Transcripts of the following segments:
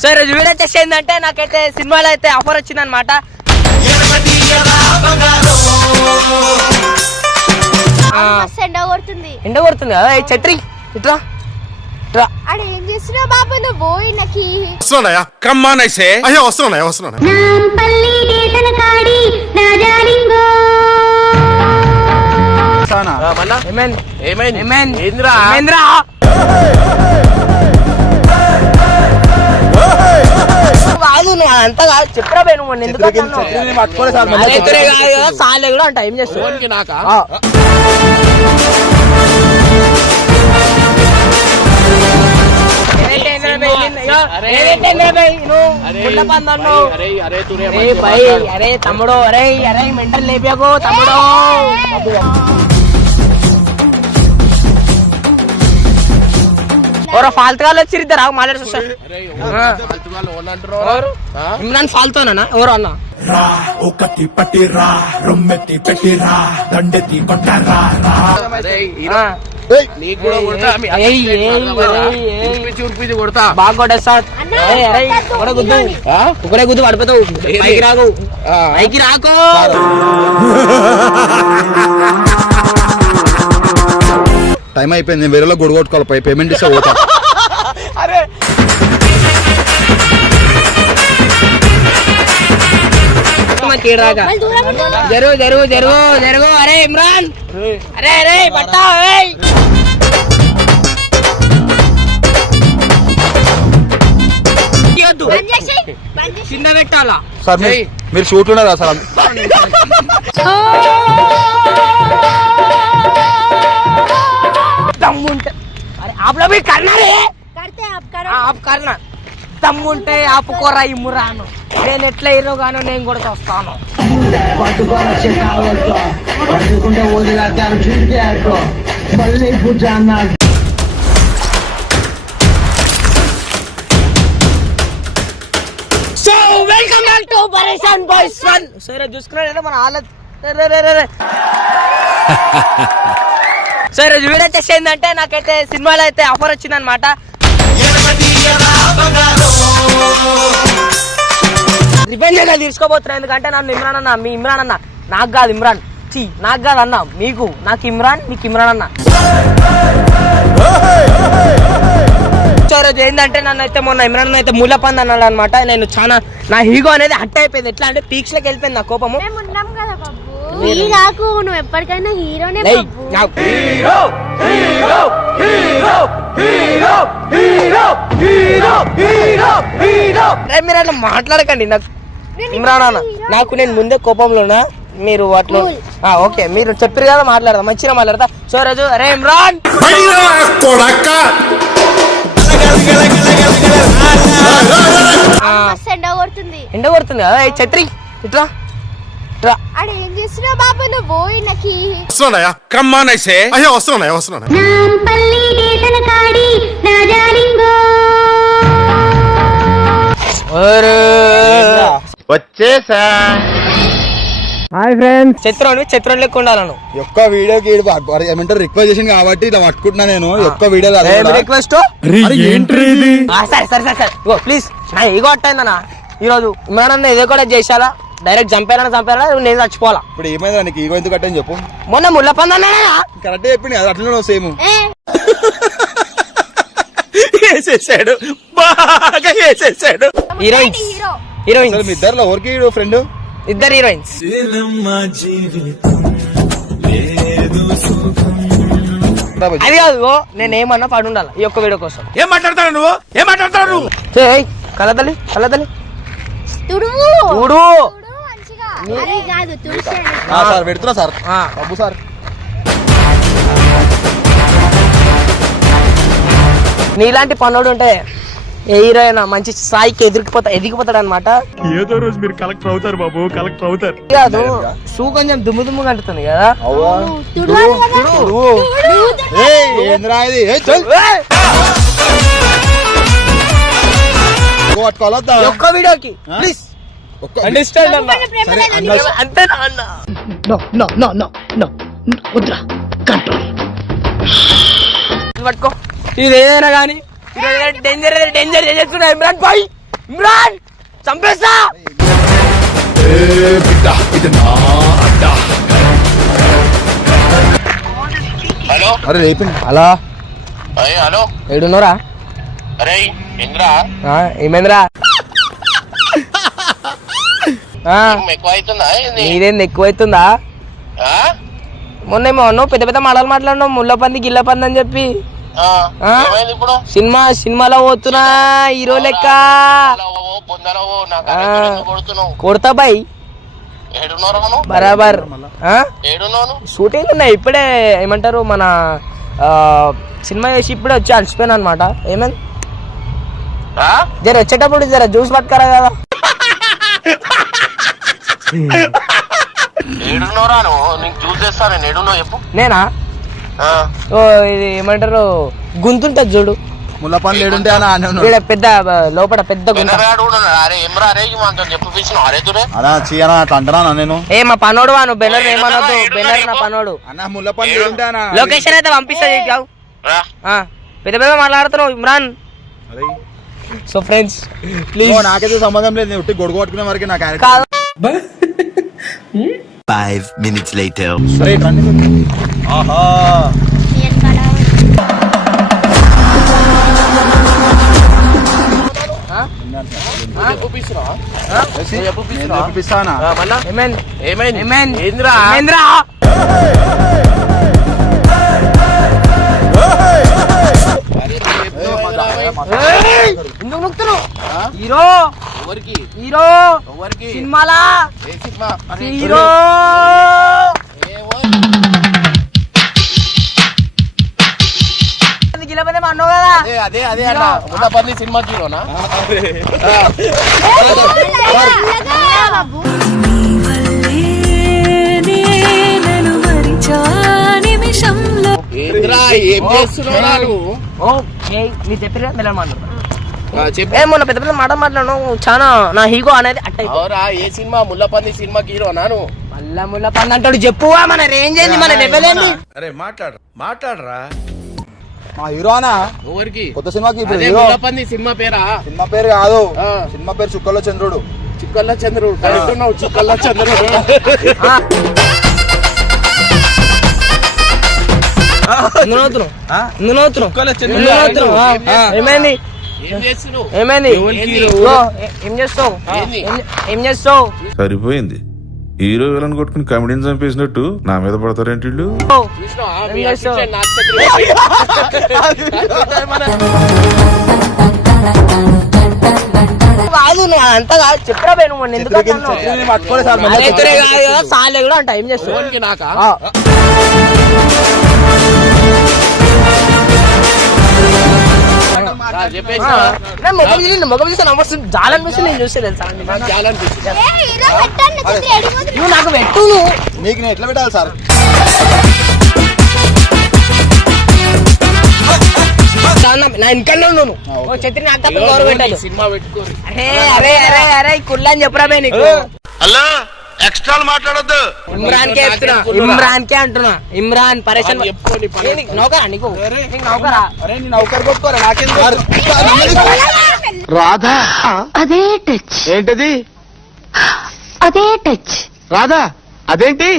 So ఈరోజు video వచ్చేసి ఏంటంటే నాకైతే సినిమాలో అయితే ఆఫర్ వచ్చింది అనమాట. ఎండ కొడుతుంది కదా ఛత్రి ఇట్లా ఏం చేస్తున్నావు బాబు నువ్వు ఇళ్ళకి వస్తున్నాయా కమ్మానైసే అయ్యో వస్తున్నాయా కాదు అంతా కాదు చెప్పరా పోయి నువ్వు ఎందుకు సాలే కూడా అంట ఏం చేస్తావు నాక అరే తమ్ముడు అరే అరే మెంటల్ లేపాకు తమ్ముడు. ఓరో ఫాల్తు గాలు వచ్చి ఇద్దరు మాట్లాడి చూస్తారు. ఇమ్రాన్ ఫాల్తోనా ఎవరు అన్న ఒకటి పట్టిరా రొమ్మెత్తి పెట్టిరా దండెత్తి కొట్టరా బాగా కొట్టేస్తా ఒకడే గుద్దు పడిపోతావు పైకి రాకు పైకి రాకు. టైం అయిపోయింది నేను వేరేలో గొడవ కొట్టుకోవాలి పేమెంట్ ఇస్తే పోతా. జరుగు జరుగు జరుగు జరుగు అరే ఇమ్రాన్ అరే అరే పట్టా కింద పెట్టాలా సార్ మీరు షూట్ ఉన్నారా సార్? దమ్ముంటే అరే ఆపులో పోయి కన్నారే ఆపు కన్నా దమ్ముంటే ఆపుకోరా ఇమ్రాన్. నేను ఎట్లా హీరో గాను నేను కూడా వస్తాను. సో వెల్కమ్ బ్యాక్ టు పరేషాన్ బాయ్స్ 1. సరే చూసుకున్నారా మన హాలత్. సో ఈరోజు వీడియో వచ్చేసి ఏంటంటే నాకైతే సినిమాలో అయితే ఆఫర్ వచ్చింది అనమాట. రివెంజ్ గా తీసుకోబోతున్నా ఎందుకంటే నన్ను ఇమ్రాన్ అన్న మీ ఇమ్రాన్ అన్న నాకు కాదు ఇమ్రాన్ నాకు కాదు అన్న మీకు నాకు ఇమ్రాన్ మీకు ఇమ్రాన్ అన్న. సో రోజు ఏంటంటే నన్ను అయితే మొన్న ఇమ్రాన్ అయితే ముళ్ళపంది అన్నాడు అనమాట. నేను చాలా నా హీగో అనేది హట్ అయిపోయింది. ఎట్లా అంటే పీక్స్ లోకి వెళ్ళిపోయింది నా కోపము. నువ్వు ఎప్పటికైనా హీరోనే మీరు అట్లా మాట్లాడకండి నాకు ఇమ్రాన్ అన్న. నాకు నేను ముందే కోపంలోనా మీరు అట్లా ఓకే మీరు చెప్పారు కదా మాట్లాడదా మంచిగా మాట్లాడతా. సో రోజు అరే ఇమ్రాన్ ఎండ కొడుతుంది కదా ఛత్రి ఇట్లా ఏం చేస్తున్నావు బాబు నువ్వు ఇళ్ళకి వస్తున్నాయా కమ్మానైసే అయ్యో వస్తున్నాయా వచ్చేసా. హాయ్ ఫ్రెండ్స్ చిత్రం లెక్క ఉండాలను ఒక్క వీడియోకి ఏమంటారు రిక్వెస్ట్ చేసింది కాబట్టి ఇలా పట్టుకుంటున్నా నేను. ఒక్క వీడియో రిక్వెస్ట్ సరే సరే సరే సరే ప్లీజ్ నా ఈగో అట్టయిందన్నా. ఈ రోజు ఇమ్రాన్ అన్న ఇదే కూడా చేసాలా డైరెక్ట్ చంపారా నేను చచ్చిపోవాలా. ఇప్పుడు ఏమైందా నీకు ఈగో ఎందుకు కట్టని చెప్పు. మొన్న ముళ్ళపంది అన్నా కరెక్ట్ చెప్పింది అది అట్లనే సేమ్ వేసేసాడు బాగా వేసేసాడు. హీరోయిన్స్ మీ ఇద్దరులో ఎవరికి ఫ్రెండ్? ఇద్దరు హీరోయిన్స్. అది కాదు నేనేమన్నా పడి ఉండాలి ఈ ఒక్క వీడియో కోసం. ఏం మాట్లాడతాడు నువ్వు కలదలి చూడు సార్ పెడుతున్నా సార్ బాబు సార్. నీలాంటి పనుడు ఉంటే ఏ హీరో అయినా మంచి స్థాయికి ఎదిగిపోతాడు అనమాట. ఏదో రోజు మీరు కలెక్టర్ అవుతారు బాబు కలెక్టర్ అవుతారు. కాదు షూ కొంచెం దుమ్ము కంటుతుంది కదా. ఒక్క వీడియోకి ప్లీజ్ అండర్స్టాండ్ అంతేనా అన్న. పట్టుకో ఇది ఏదైనా కానీ డేంజర్ చేస్తున్నా ఇమ్రాన్ భాయ్ ఇమ్రాన్ చంపేస్తా. బిడ్డ ఇది నా అడ్డ. హలో అరే రేపిండి. హలో అరే హలో ఏడున్నోరా? అరే ఇంద్రా ఏమైందిరా? ఎక్కువ అవుతుందా ఏంది? నీదేంది ఎక్కువైతుందా? ఆ? మొన్నేమో నువ్వు పెద్ద పెద్ద మాటలు మాట్లాడినావు, ముళ్ళ పంది గిల్ల పంది అని చెప్పి. ఆ, ఆ? ఏమైంది ఇప్పుడు? సినిమాలో పోతున్నా హీరో లెక్క. పొందలవో నాకు కొడుతున్నావు. కొడతా బై ఏడున్నారా నువ్వు? బరాబర్. ఏడున్నావు? షూటింగ్ ఉన్నాయి ఇప్పుడే, ఏమంటారు మన సినిమా చేసి ఇప్పుడే వచ్చి అలసిపోయాను అనమాట. ఏమైంది జర వచ్చేటప్పుడు జర జ్యూస్ పట్టుకరా కదా. ఏడున్నారా నువ్వు? నీకు జ్యూస్ చేస్తా నేను. ఏడున్నావు చెప్పు. నేనా? ఓ ఇది ఏమంటారు గుంతుంటది చూడు, ముళ్ళపండ్లు ఏడుంటే ఈడ పెద్ద లోపల పెద్ద గుంత. అరే ఏమరా అరే మాతో చెప్పు పిలిచిన అరే తురే అలా చీయనా అట్లా అంటారా నేను? ఏ మా పనోడు వాను బెనర్ ఏమనొద్దు, బెనర్ నా పనోడు. అన్న ముళ్ళపండ్లు ఏడుంటే అన్న లొకేషన్ అయితే పంపిస్తా. రా. పెద్ద పెద్ద మాట్లాడుతున్నావు ఇమ్రాన్. So friends please. నాకైతే సంబంధం లేదు, నేను ఉట్టి గొడుగు పట్టుకునే వరకే నా క్యారెక్టర్. కాదు 5 minutes later. ఆహా చూపిస్తానా? ఏమైందిరా? ఎందుకు నొక్కుతున్నావు? హీరో హీరో సినిమాలా హీరో గిలపదే మా అన్నావు కదా. అదే అదే అన్న ముళ్ళపల్లి సినిమా హీరోనా? బాబు ఏంద్రా ఏం చేస్తున్నావురా నువ్వు? నీ చెప్పిన పిల్లలు మాట్లాడు. చెప్పు. ఏ మొన్న పెద్ద పెద్ద మాట మాట్లాడు చాలా. నా హీగో అనేది అట్ట అవురా? ఏ సినిమా ముళ్ళపల్లి సినిమా హీరోనా నువ్వు? మళ్ళా ముళ్ళ పన్ను అంటాడు. చెప్పువా మన రేంజ్ ఏంది, మన లెవెల్ ఏంది? అరే మాట్లాడరా. మా హీరో అనా ఎవరికి? కొత్త సినిమాకి ఇప్పుడు అదే హీరో. ముళ్ళపల్లి సినిమా పేరా? సినిమా పేరు కాదు, ఆ. సినిమా పేరు చుక్కల్లో చంద్రుడు. చిక్కల్ల చంద్రుడు. కరెక్ట్ ఉన్నావు, చిక్కల్ల చంద్రుడు. ఏమైంది? ఏం చేస్తున్నావు? ఏమైంది? ఏం చేస్తావు? ఏం చేస్తావు? సరిపోయింది. హీరో విలన్ కొట్టుకుని కమెడీని చంపేసినట్టు నా మీద పడతారేంటి వీళ్ళు? చూసినావా? మీ ఏం చేస్తావు? assistant నాగచక్రి. కాదు నువ్వు అంతా కాదు, చెప్పరా బే నువ్వు ఎందుకు అంటున్నావు? పట్టుకోలే సార్ అరే ఇతరే కాదు కదా, సాలే కూడా అంట. ఏం చేస్తావు? ఫోన్కి నాకా? రా, చెప్పేసినా? మొగం చూస్తే నమ్మొస్తుంది, జాలం చూసి నేను చూస్తే తెలుసా? నాకు చాలా అనిపించింది. హీరో పెట్టండి కొద్దిగా ఎడిపోతుంది. నువ్వు నాకు పెట్టు. నీకు నేను ఎట్లా పెట్టాలి సార్? నా ఇంకన్నా ఉన్నాను. ఓ ఛత్రి నాకు తప్ప గౌరవ పెట్టాలి. సినిమా పెట్టుకోరు. అరే అరే అరే అరే కుల్లా అని చెప్పరా బే నీకు. హలో ఎక్స్ట్రా మాట్లాడొద్దు. ఇమ్రాన్ కే చెప్తున్నా, ఇమ్రాన్ కే అంటున్నా. ఇమ్రాన్ పరేషన్ అని చెప్పుకోండి పని. నౌకరా నీకు? నీకు నౌకరా? అరే నేను నౌకర్ కొట్టుకోరా, నాకేం రాధా అదే టచ్, ఏంటది? అదే టచ్. రాధా అదేంటి?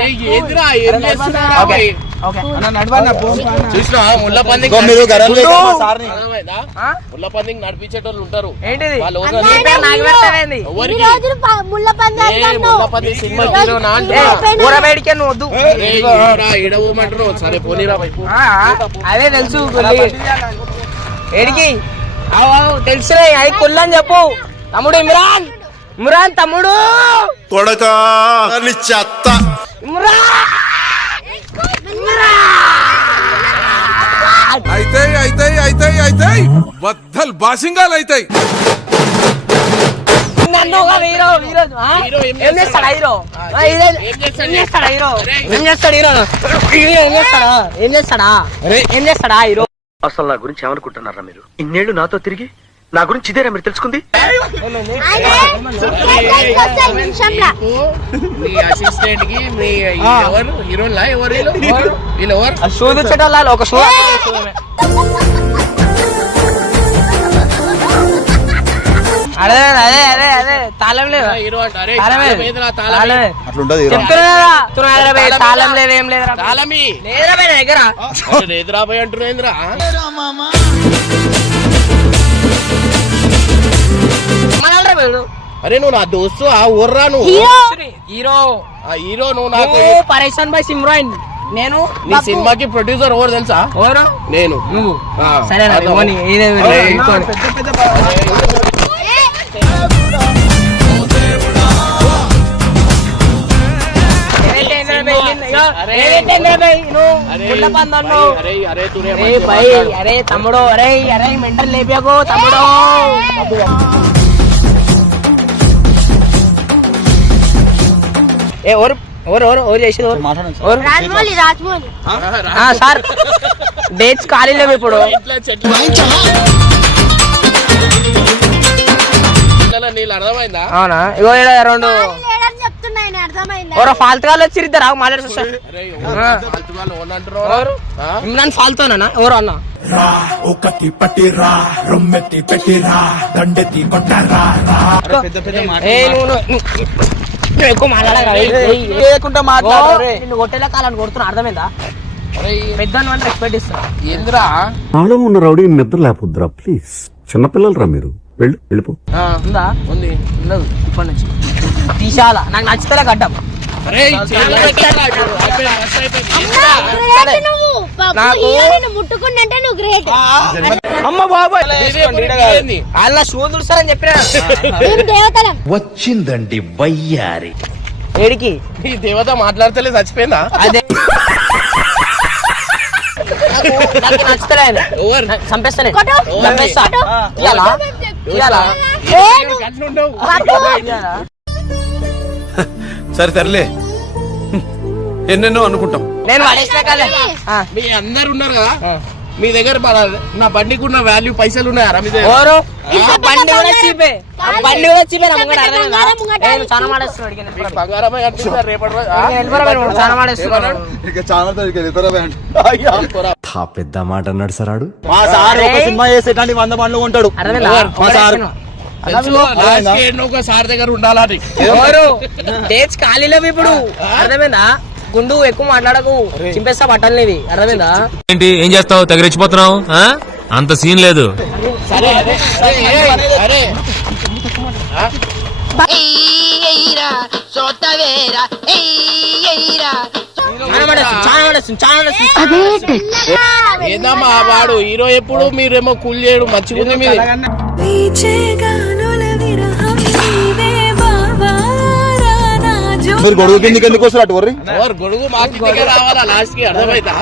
ఏయ్, ఏందిరా? ఏం చేస్తున్నారా? చూసినావా? ముళ్ళపల్లి మీరు గరం లేక మా సార్ని. అర్థమైందా? ఆ? ముళ్ళపల్లికి నడిపించేటోళ్ళు ఉంటారు. ఏంటిది? వాళ్ళు అన్నా, ఎవరు? నీ పేరు నాకు పెడతావేంది? ఈ ఎవరికి? రోజులు ముళ్ళ పంది ఏ, ఆడుతున్నావు. ముళ్ళపల్లి సినిమా హీరోనా అంటే? ఊరబయటికే నువ్వు వద్దు. ఏయ్, ఈడరా, ఈడవమంటారు. సరే పోనీరా వైపు. అదే తెలుసు ఏడికి తెలుసులే. అది కుల్లా అని చెప్పు. తమ్ముడు ఇమ్రాన్, ఇమ్రాన్ తమ్ముడు కొడకా చెత్త. ఇమ్రాన్ అయితాయి బద్దలు బాసింగాలు అయితాయి. నన్ను ఒక హీరో ఈరోజు హీరో ఏం చేస్తాడా హీరో? ఏం చేస్తాడా హీరో? ఏం చేస్తాడు హీరో? ఏం చేస్తాడా? ఏం చేస్తాడా? ఏం చేస్తాడా హీరో? అసలు నా గురించి ఏమనుకుంటున్నారా మీరు? ఇన్నేళ్లు నాతో తిరిగి నా గురించి ఇదేనా మీరు తెలుసుకుంది? నిమిషంలో మీ అసిస్టెంట్ కి మీ ఎవరు హీరోలా? ఎవరు వీళ్ళు? వీళ్ళు ఎవరు? షూ తెచ్చేటోళ్ళు ఒక షూ అదే అదే అదే అదే తాళం లేదు హీరో అంట అరే తాళం లేదు. తాళం ఏదిరా, తాళం తాళం లేదు. అట్లుంటది hero. చెప్తున్నా కదా, చెప్తున్నా కదా, తాళం లేదు ఏం లేదురా తాళమి లేదురా బే నా దగ్గర లేదురా పోయి అంటున్నాయింద్రా మనల్రా వీడు. అరే నువ్వు నా దోస్తు ఆ ఊర్రా నువ్వు హీరో ఆ హీరో నువ్వు నాకు పరేషాన్ బై సిమ్రాన్ నేను నీ సినిమాకి ప్రొడ్యూసర్ ఎవరు తెలుసా ఎవరు నేను నువ్వు ఆ, సరేనా అర్థం. ఇవ్వని, ఇదే ఇవ్వని. ఏదేంటేంద్రా బే, ఇగో, ఏదేంటేంద్రా బే, నువ్వు అరే, గుడ్ల పందన్నావు. అరే అరే తురే ఏ మంచిగా బై, మాట్లాడు. అరే తమ్ముడు, అరే అరే మెంటల్ లేపాకు తమ్ముడు. ఏ ఎవరు ఎవరు ఎవరు ఎవరు చేసేది ఎవరు? మాట్లాడండి సార్. ఎవరు? రాజమౌళి సార్ డేట్స్ ఖాళీ లేవు ఇప్పుడు. ఇట్లా చెట్లు ఇట్లా నీళ్ళు అర్థమైందా అవునా ఇగో ఈడ రెండు లేడని చెప్తున్నా ఆయన అర్థమైందా ఎవరో ఫాల్తు వాళ్ళు వచ్చి ఇద్దరు మాట్లాడి చూస్తా. అరే ఎవరు ఫాల్తు వాళ్ళు ఎవరు అంటున్నారు? ఎవరు ఆ? ఇమ్రాన్ ఫాల్తోనా ఎవరు అన్న ఒకటి పట్టిరా రొమ్మెత్తి పెట్టిరా దండెత్తి కొట్టరా ఏ నువ్వు ఎక్కువ మాట్లాడగా లేకుండా మాట్లాడు నిన్ను కొట్టేలా కాలని కొడుతున్నా అర్థమైందా అరే పెద్ద అంటే రెస్పెక్ట్ ఇస్తున్నా ఏంద్రా నాలో ఉన్న రౌడీ నిద్ర లేపొద్దురా ప్లీజ్ చిన్నపిల్లలరా మీరు వెళ్ళిపో ఆ, ఉందా ఉంది ఉండదు ఇప్పటి నుంచి తీసాలా నాకు నచ్చితేలే గడ్డం అరే చేతులు పెట్టారా ఇప్పుడు? అయిపోయింది, బస్ అయిపోయింది. గ్రేట్ నువ్వు నాకు- హీరో నిన్ను ముట్టుకుందంటే నువ్వు గ్రేట్ అమ్మ బాబాయ్ ఏంది? వాళ్ళ షూ దులుస్తారని చెప్పిన మేము దేవతలం వచ్చిందండి వయ్యారి ఏడికి ఈ దేవత మాట్లాడతలే చచ్చిపోయిందా అదే నాకు నచ్చుతలే ఆయన. ఎవరు నాకు చంపేస్తానే కొట్టు. చంపేస్తా కొట్టు. ఇయ్యాలా? ఇయ్యాలా? అట్లుండవు ఇయ్యాలా? సరే తరలే ఎన్నెన్నో అనుకుంటాం. నేను పడేసిన కాలే. ఆ. మీ అందరు ఉన్నారు కదా మీ దగ్గర నా బండికి ఉన్న వాల్యూ పైసలు ఉన్నాయా మీ దగ్గర? ఓరు ఆ బండి కూడా చీపే ఆ బండి కూడా చీపే నా ముంగట అర్థమైందా? బంగారం ముంగట నేను చాలా మాడేస్తున్నాడు ఇక నేను మీకు బంగారమే కనిపిస్తారు రేపటి రోజు. ఆ? ఇక వెళ్ళిపోరా మీరు, చాలా మాడేస్తున్నాడు ఇక చాలా మంది వెళ్తారా అయ్యా, పోరా. పెద్ద మాట అన్నాడు సరాడు మా సార్ ఒక సినిమా చేసేటానికి 100 బండ్లు ఉంటాడు అర్థమైందా? మా సార్ తెలుసు, లాస్ట్కి ఎన్నో ఒక సార్ దగ్గర ఉండాలని ఎవరు డేట్స్ ఖాళీలో ఇప్పుడు అర్థమైందా? గుండు ఎక్కువ మాట్లాడకు చింపేస్తా బట్టలు నీవి అర్థమైందా? ఏంటి ఏం చేస్తావు తెగరెచ్చిపోతున్నావు అంత సీన్ లేదు సరే అరే అరే, అరే చాలా మాడేస్తుంది, చాలా మాడేస్తుంది. ఏందమ్మా వాడు హీరో ఎప్పుడు మీరేమో కూల్ చేయడం మంచిగుంది మీది మీరు గొడుగు కిందకి ఎందుకు వస్తారు అటు వర్రి ఎవరు గొడుగు మా కిందకే రావాలా లాస్ట్ కి అర్థమైతా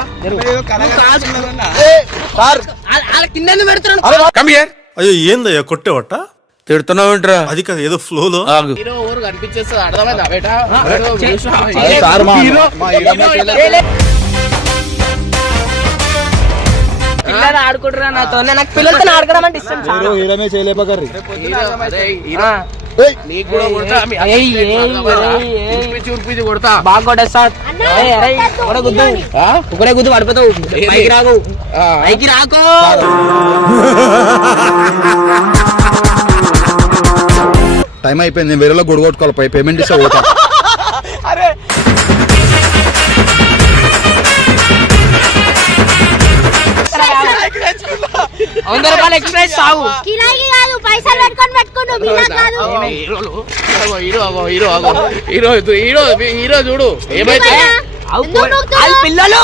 సార్ వాళ్ళ కింద పెడుతున్నాను కమ్ హియర్ అయ్యో ఏందయ్యా కొట్టేవట తిడుతున్నావు ఏంట్రా అది కాదు ఏదో ఫ్లోలో హీరో ఎవరు కనిపించేస్తుంది అర్థమైందా బేటా అదే సార్ మా హీరో పిల్లలు ఆడుకుంటున్నా నాతో నాకు పిల్లలతో ఆడుకోవడం అంటే ఇష్టం చాలా. హీరోమే చేయలేపకర్రి ఆ. నీకు కూడా కొడతా మీ ఏయ్, ఏయ్, ఏయ్, ఏయ్. ఉరిపిచి కొడతా బాగా కొట్టేస్తా ఒకటే గుద్దు ఆ? ఒకటే గుద్దు పడిపోతావు పైకి రాకు ఆ. పైకి రాకు టైం అయిపోయింది నేను వేరేలో గొడుగు కొట్టుకోవాలి పేమెంట్ ఇస్తే పోతా ₹100 ఎక్స్ప్రెస్ సాగు కిరాయికి కాదు పైసలు పెట్టుకుంటూ మీలా కాదు హీరో చూడు ఏమైతే వాళ్ళ పిల్లలు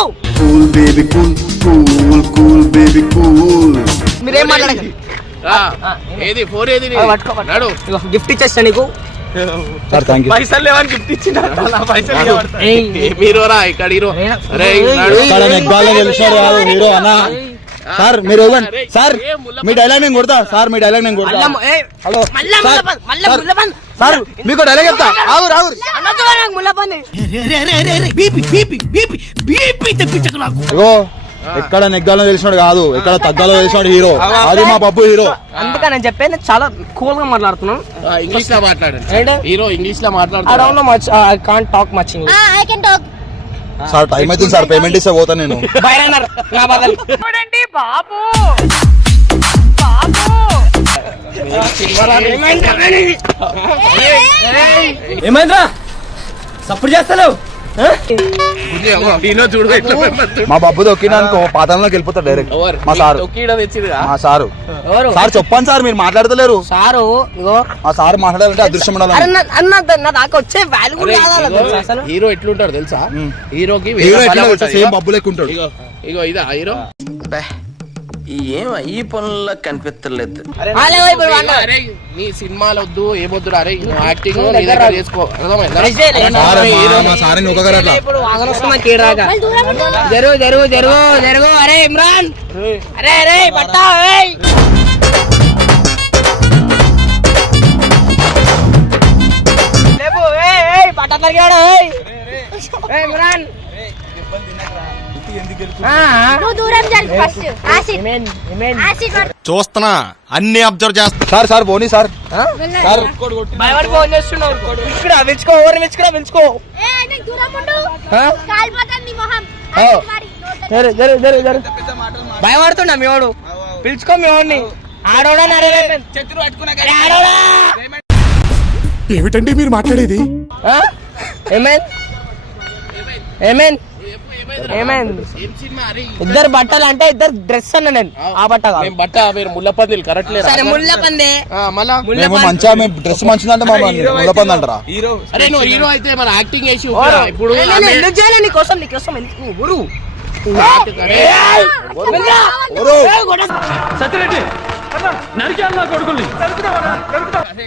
మీరేం మాట్లాడకండి ఏది ఫోర్ ఏది అవి పట్టుకో, పట్టుకో. నడు ఇగో, గిఫ్ట్ ఇచ్చేస్తా నీకు సార్ థ్యాంక్ యూ పైసలు లేవని గిఫ్ట్ ఇచ్చిన ఏయ్, హీరో రా ఇక్కడ హీరో అరే నడు. ఇక్కడ నెగ్గాలో గెలిచాడు కాదు హీరో అన్నా సార్ మీరు ఇవ్వండి సార్ మీ డైలాగ్ నేను కొడతా సార్ మీ డైలాగ్ నేను కొడతా మళ్ళా ఏయ్, హలో మళ్ళా సార్, ముల్లపంది, మళ్ళా సార్, ముల్లపంది. సార్ మీకు డైలాగ్ చెప్తా ఆగు రాగు అనొద్దు నాకు ముల్లపంది. ఇగో ఎక్కడ నెగ్గాలో తెలిసినాడు కాదు ఎక్కడ తగ్గాలో తెలిసినాడు హీరో అది మా పప్పు హీరో అందుకని నేను చెప్పేది చాలా కూల్ గా మాట్లాడుతున్నాను. ఇంగ్లీష్ లో మాట్లాడండి ఏంటి? హీరో ఇంగ్లీష్ లో I మాట్లాడుతున్నాడు don't know much. I can't talk much English. I can talk sir time అవుతుంది సార్ పేమెంట్ ఇస్తే పోతా నేను బైరనర్ నా బదలు. చూడండి బాబు ఏమైందిరా సప్పుడు చేస్తలేవు చూడు ఎట్లా మా బాబు దొక్కినా అనుకో పాతంలోకి వెళ్ళిపోతాడు డైరెక్ట్. మా సారు మా సారు ఎవరు సార్ చెప్పండి సార్, మీరు మాట్లాడతలేరు. సారు ఇగో మా సార్ మాట్లాడాలంటే అదృష్టం ఉండాలి. అన్న నాకు వచ్చే వాల్యూ కూడా కాదా తెలుసా అసలు? హీరో ఎట్లుంటాడు తెలుసా? హీరోకి హీరో ఎట్లా తెలుసా? సేమ్ బబ్బు లెక్క ఉంటాడు. ఇగో ఇదా హీరో. ఏం ఈ పనుల్లో కనిపించలేదు. అరే నీ సినిమాలు వద్దు ఏమొద్దు అరే యాక్టింగ్ చేసుకో అర్థమైందా? మా సార్ ఒక్కొక్కరు అట్లా ఇప్పుడు వాదన వస్తున్నా కీడాక జరుగు జరుగు జరుగు జరుగు. అరే ఇమ్రాన్, అరే అరే పట్టా లేపు పట్టా తరిగాడు ఇమ్రాన్. నువ్వు దూరం జరుగు ఫస్ట్. ఆసిడ్ ఆసిడ్ చూస్తున్నా అన్ని అబ్జర్వ్ చేస్తా. సార్ పోనీ సార్. సార్ భయపడి ఫోన్ చేస్తున్నావు. విచ్చుకురా విచ్చుకో, ఎవరు విచ్చుకురా విచ్చుకో. ఏ నీకు దూరం ఉండు. కాలిపోతుంది నీ మొహం. జరు జరు జరు జరు. భయపడుతున్నా మీ వాడు. పిలుచుకో మీ వాడిని. ఆడోడా చెట్టులు పట్టుకున్నా ఆడోడా. ఏమిటండి మీరు మాట్లాడేది? ఏమైంది ఏమైంది ఏమైంది? ఇద్దరు బట్టలు అంటే ఇద్దరు డ్రెస్ అన్న నేను. ఆ బట్ట కాదు. బట్ట మీరు ముళ్ళపందిలు కరెక్ట్ లేదు. సరే ముళ్ళ పందే మళ్ళా మంచిగా డ్రెస్ మంచిదంటే మా ముళ్ళపంది అంటారా? అరే నువ్వు హీరో అయితే మన యాక్టింగ్ చేసి ఇప్పుడు ఎందుకు చేయాలి? నీకోసం నీకోసం ఊరు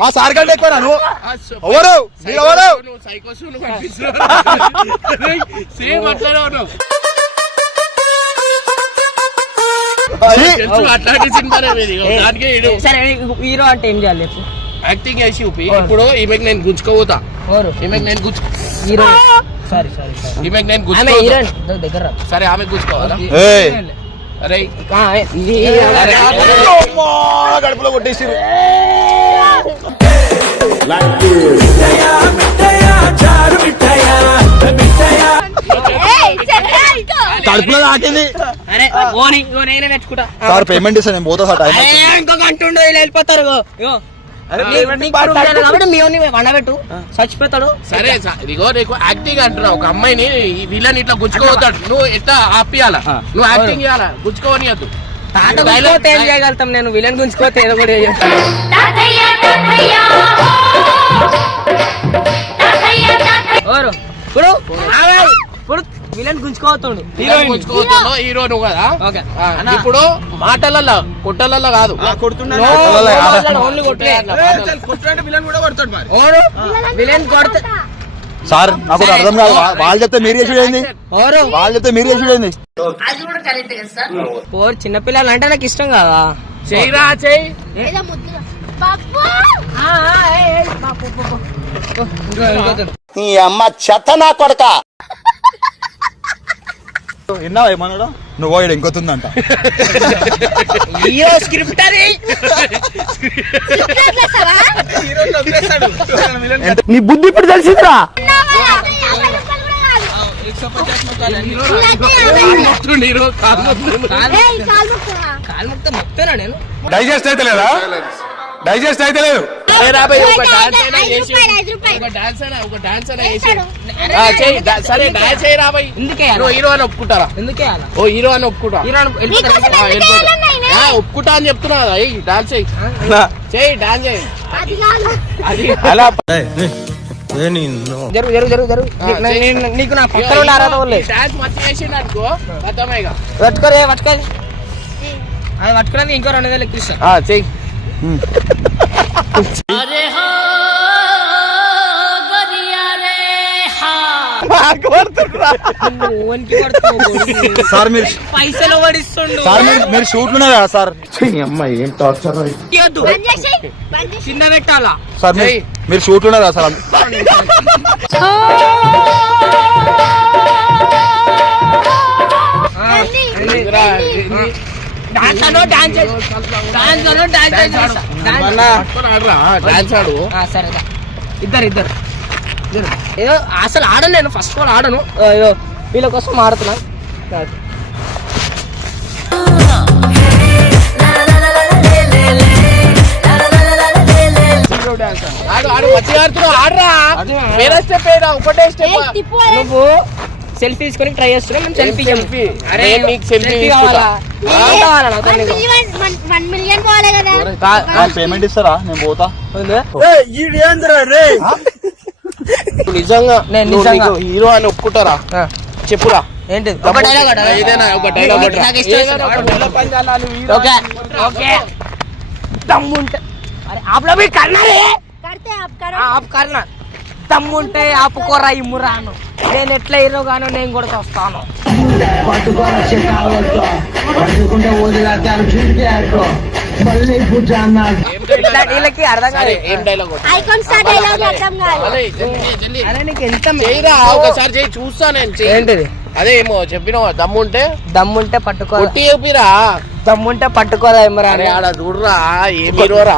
మా సార్ కంటే ఎక్కువ నువ్వు ఎవరు? సేమ్ అట్లానే ఉన్నావు. అట్లాంటి సినిమానే దానికే సరే హీరో అంటే ఏం చేయాలి? యాక్టింగ్ చేసి చూపి. ఇప్పుడు ఈమెకి నేను గుంజుకోపోతా. ఈమెకి నేను హీరో సారీ సారీ ఈమెకి నేను దగ్గర సరే ఆమె గుంజుకోవాలా? అరే గడుపులో కొట్టేసి కడుపులో తాకింది. అరే నేనే తెచ్చుకుంటా సార్. పేమెంట్ ఇస్తాను నేను పోతా సార్. టైం ఇంకొక అంటుండో ఇలా వెళ్ళిపోతారు. కాబట్టి మీ వండబెట్టు చచ్చిపోతాడు. సరే ఇదిగో నీకు యాక్టింగ్ అంటున్నావు. ఒక అమ్మాయిని వీళ్ళని ఇట్లా గుచ్చుకోవద్దాడు. నువ్వు ఎట్లా ఆపియాలా? నువ్వు యాక్టింగ్ చేయాలా? గుచ్చుకోవనియద్దు. తాట గుంజుకోతే ఏం చేయగలుగుతాం? నేను విలన్ గుంజుకోతే ఏదో కూడా ఇప్పుడు విలన్ గుంజుకోవతాడు. హీరో నువ్వు కదా. ఇప్పుడు మాటలలో కొట్టలలో కాదు. విలన్ కొడితే సార్ నాకు అర్థం కాదు. వాళ్ళు చెప్తే మీరు చేసేది, వాళ్ళు చెప్తే మీరు చేసేది. చిన్నపిల్లలు అంటే నాకు ఇష్టం కదా. చెయ్యిరా చెయ్యి. నీ అమ్మ చెత్త నా కొడక. విన్నావా ఏమన్నాడు? నువ్వు వాడు ఇంకొతుందంట. స్క్రిప్ట్ అది. నీ బుద్ధి ఇప్పుడు తెలిసిందిరా. డైజెస్ట్ అయితే లేదా? డైజెస్ట్ అయితే లేదు. సరే డాన్స్ అయ్యి రాబాయి. హీరో అని ఒప్పుకుంటారా? ఓ హీరో అని ఒప్పుకుంటా. ఒప్పుకుంటా అని చెప్తున్నా. డాన్స్ చెయ్యి డాన్స్ చెయ్యి. జరుగు జరుగు జరుగు జరుగు. నీకు నా పక్కన డాన్స్ మంచిగా చేసిండు అనుకో అర్థమేగా. పట్టుకోరే పట్టుకోరు. అది పట్టుకున్నది ఇంకో 2000 ఎక్కిస్తా. చెయ్యి. సార్ మీరు పైసలు పడిస్తుండు. సార్ మీరు షూట్ ఉన్నారా సార్? కింద పెట్టాలా సార్? మీరు షూట్ ఉన్నారా సార్? డాన్స్ ఆడు. సరే ఇద్దరు ఏదో అసలు ఆడను నేను. ఫస్ట్ ఆల్ ఆడను. వీళ్ళ కోసం ఆడుతున్నా. ఆడు మంచిగా ఆడుతున్నావు, ఆడరా. వేరే స్టెప్ ఏడా, ఒకటే స్టెప్. తిప్పు అరే. నువ్వు సెల్ఫీ తీసుకొని ట్రై చేస్తున్నావు, మేము సెల్ఫీ సెల్ఫీ. అరే నీకు సెల్ఫీ కావాలా? తీసుకుంటా. ఏం కావాలా నాతో 1 నీకు? మిలియన్ పోవాలి కదా. పేమెంట్ ఇస్తారా నేను పోతా నిజంగా నేను నువ్వు నిజంగా. నీకు హీరో అని ఒప్పుకుంటారా? ఆ, చెప్పురా. ఏంటి ఒక డైలాగ్ అడగా? ఏదైనా ఒక డైలాగ్ కొట్టురా. నాకు ఇష్టం ఏదైనా ఒక డైలాగ్ పంచాలా నువ్వు hero? ఓకే ఓకే దమ్ముంటే అరే ఆపులో भी करना रे करते आप करो. ఆపు करना దమ్ముంటే ఆపుకోరా ఇమ్మురాను నేను ఎట్లా హీరో గానో నేను కూడా వస్తాను వీళ్ళకి అర్థం సరే, కాదు ఏం డైలాగ్ కొట్టు? ఐకాన్ స్టార్ డైలాగ్ అర్థం కాదు. అదే, జల్దీ, జల్దీ. అరే నీకు ఎంత చెయ్యిరా, ఒకసారి చెయ్యి, చూస్తా నేను. చెయ్యి. ఏంటిది అదే ఏమో చెప్పినావు, దమ్ముంటే దమ్ముంటే పట్టుకో కొట్టి చెప్పిరా. దమ్ముంటే పట్టుకోరా ఇమ్మురాను అరే ఆడ చూడరా, ఏం హీరోరా.